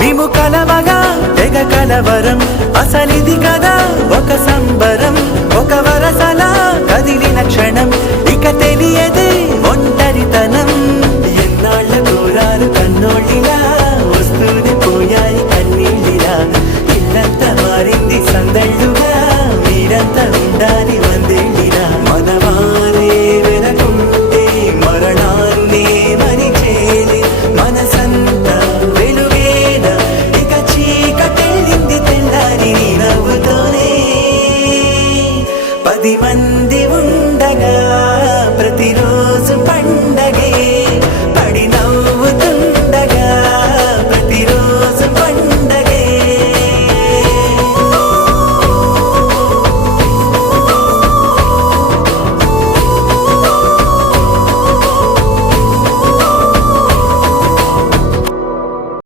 మేము కలవగా తెగ కలవరం అసలిది కదా ఒక సంబరం ఒక వరసలా కదిలిన క్షణం ఇక తెలియదు